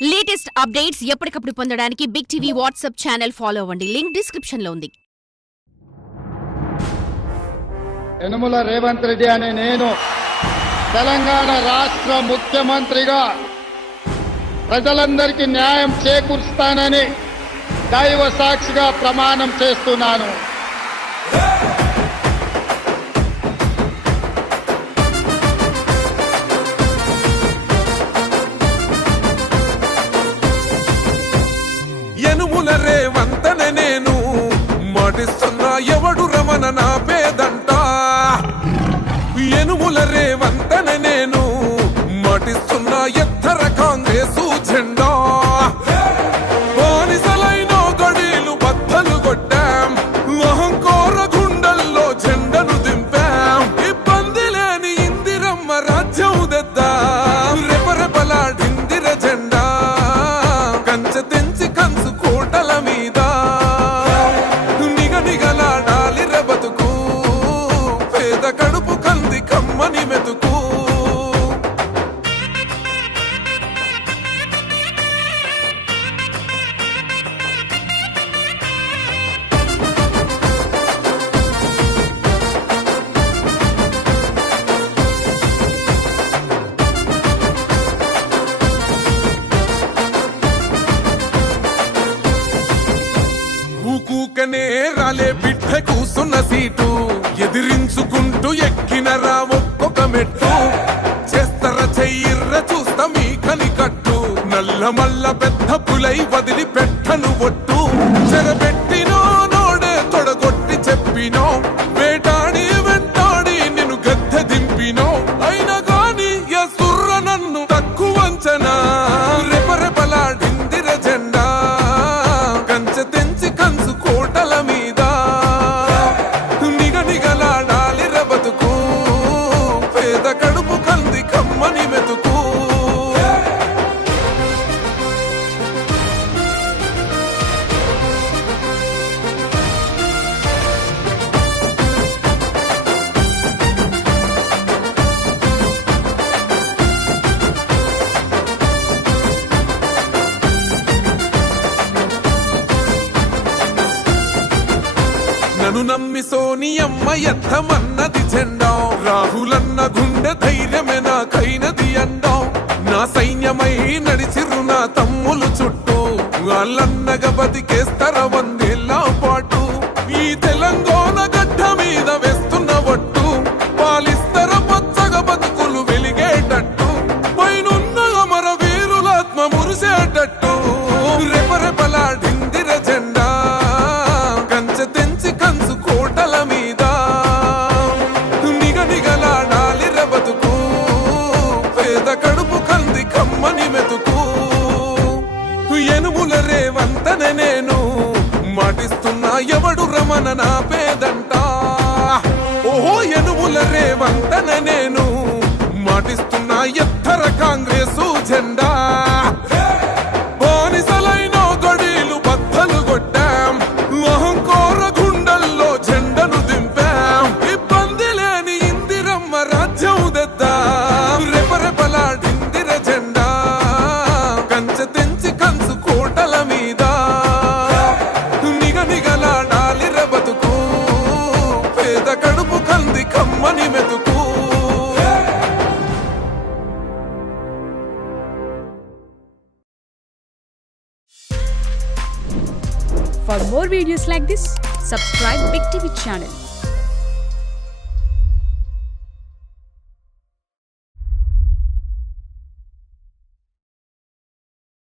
Latest updates ఎప్పటికప్పుడు పొందడానికి big TV WhatsApp channel follow అవ్వండి. లింక్ డిస్క్రిప్షన్ లో ఉంది. యనమల రేవంత్ రెడ్డి అనే నేను తెలంగాణ రాష్ట్ర ముఖ్యమంత్రిగా ప్రజలందరికీ న్యాయం చేకూరుస్తానని దైవ సాక్షిగా ప్రమాణం చేస్తున్నాను. యనమల రేవంత్ అనే నేను మాటిస్తున్నా ఎవడు రమణ నా పేదంట. యనమల రేవంత్ అనే నేను మాటిస్తున్నా ఎత్తర కాంగ్రెసు జెండా. బానిసలైన గడీలు బద్దలు కొట్టాం, అహంకార గుండెల్లో జెండను దింపాం. ఇబ్బంది లేని ఇందిరమ్మ రాజ్యం తెద్దాం. రెపరెపలాడిందిర జెండా కంచె తెంచి కంచు కోటల మీద నిగనిగలాడాలి బతుకు. పేద కడుపు కంది కమ్మని మెతుకు. ఊకూకనే రాలే బిడ్డ కూసున్న సీటు ఎదిరించుకుంటూ ఎక్కినరా ఒక్కొక్క మెట్టు. చేస్తర చెయ్యిర్ర చూస్తా మీ కని కట్టు. నల్ల మల్ల పెద్ద పులై వదిలి పెట్టను ఒట్టు. చెరబెట్టినో నోడే తొడగొట్టి చెప్పినో, వేటాడి వెంటాడి నిన్ను గద్దె దింపినో. అయినా గాని ఎసుర్ర నన్ను తక్కువంచనా. రెపరెపలాడిందిర జెండా కంచె తెంచి కంచు కోటల మీద నిగనిగలాడాలి బతుకు. పేద కడుపు కంది కమ్మని మెతుకు. నన్ను నమ్మి సోనియమ్మ ఎత్తమన్నది జెండా. రాహులన్న గుండె ధైర్యమే నాకైనది అండా. నా సైన్యమై నడిచిర్రు నా తమ్ములు చుట్టూ. వాళ్ళన్నగా బతికేస్తర వందేళ్ల పాటు. ఈ తెలంగాణ గడ్డ మీద వేస్తున్న ఒట్టు. పాలిస్తర పచ్చగా బతుకులు వెలిగేటట్టు. పైనున్న అమర వీరులాత్మ మురిసేటట్టు. రెపరెపలాడిందిర జెండా కంచె తెంచి కంచు కోటల మీద నిగనిగలాడాలి బతుకు. పేద కడుపు కంది కమ్మని మెతుకు. యనమల రేవంత్ అనే నేను మాటిస్తున్నా ఎవడు రమణ నా పేదంట. ఓహో యనమల రేవంత్ అనే నేను మాటిస్తున్నా ఎత్తర కాంగ్రెసు జెండా. బానిసలైన గడీలు బద్దలు కొట్టాం, అహంకార గుండెల్లో జెండను దింపాం. ఇబ్బంది లేని ఇందిరమ్మ రాజ్యం తెద్దాం. రెపరెపలాడిందిర జెండా కంచె తెంచి కంచు కోటల మీద నిగనిగలాడాలి బతుకు. పేద కడుపు కంది కమ్మని మెతుకు. For more videos like this, subscribe Big TV channel.